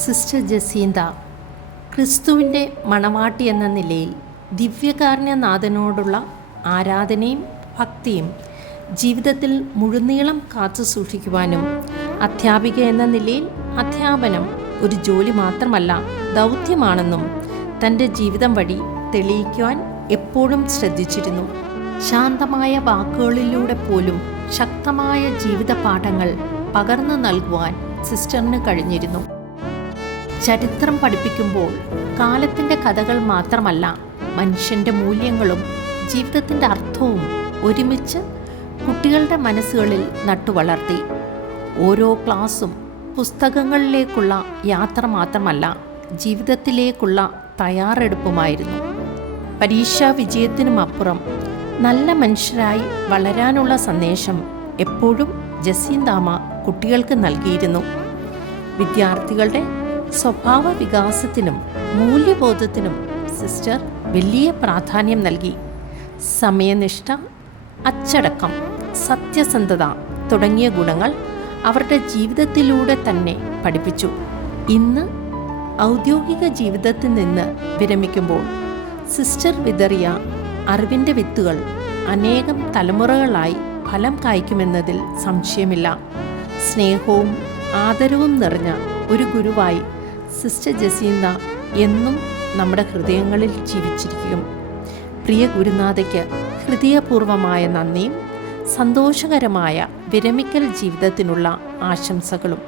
Sister Jacinda ക്രിസ്തുവിൻ്റെ മണവാട്ടി എന്ന നിലയിൽ ദിവ്യകാരുണ്യനാഥനോടുള്ള ആരാധനയും ഭക്തിയും ജീവിതത്തിൽ മുഴുനീളം കാത്തു സൂക്ഷിക്കുവാനും അധ്യാപിക എന്ന നിലയിൽ അധ്യാപനം ഒരു ജോലി മാത്രമല്ല ദൗത്യമാണെന്നും തൻ്റെ ജീവിതം വഴി തെളിയിക്കുവാൻ എപ്പോഴും ശ്രദ്ധിച്ചിരുന്നു. ശാന്തമായ വാക്കുകളിലൂടെ പോലും ശക്തമായ ജീവിത പാഠങ്ങൾ പകർന്നു നൽകുവാൻ സിസ്റ്ററിന് കഴിഞ്ഞിരുന്നു. ചരിത്രം പഠിപ്പിക്കുമ്പോൾ കാലത്തിൻ്റെ കഥകൾ മാത്രമല്ല, മനുഷ്യൻ്റെ മൂല്യങ്ങളും ജീവിതത്തിൻ്റെ അർത്ഥവും ഒരുമിച്ച് കുട്ടികളുടെ മനസ്സുകളിൽ നട്ടുവളർത്തി. ഓരോ ക്ലാസ്സും പുസ്തകങ്ങളിലേക്കുള്ള യാത്ര മാത്രമല്ല, ജീവിതത്തിലേക്കുള്ള തയ്യാറെടുപ്പുമായിരുന്നു. പരീക്ഷാ വിജയത്തിനുമപ്പുറം നല്ല മനുഷ്യരായി വളരാനുള്ള സന്ദേശം എപ്പോഴും ജസീന്താമ്മ കുട്ടികൾക്ക് നൽകിയിരുന്നു. വിദ്യാർത്ഥികളുടെ സ്വഭാവ വികാസത്തിനും മൂല്യബോധത്തിനും സിസ്റ്റർ വലിയ പ്രാധാന്യം നൽകി. സമയനിഷ്ഠ, അച്ചടക്കം, സത്യസന്ധത തുടങ്ങിയ ഗുണങ്ങൾ അവരുടെ ജീവിതത്തിലൂടെ തന്നെ പഠിപ്പിച്ചു. ഇന്ന് ഔദ്യോഗിക ജീവിതത്തിൽ നിന്ന് വിരമിക്കുമ്പോൾ സിസ്റ്റർ വിതറിയ അറിവിൻ്റെ വിത്തുകൾ അനേകം തലമുറകളായി ഫലം കായ്ക്കുമെന്നതിൽ സംശയമില്ല. സ്നേഹവും ആദരവും നിറഞ്ഞ ഒരു ഗുരുവായി സിസ്റ്റർ ജസീന്ത എന്നും നമ്മുടെ ഹൃദയങ്ങളിൽ ജീവിച്ചിരിക്കും. പ്രിയ ഗുരുനാഥയ്ക്ക് ഹൃദയപൂർവമായ നന്ദിയും സന്തോഷകരമായ വിരമിക്കൽ ജീവിതത്തിനുള്ള ആശംസകളും.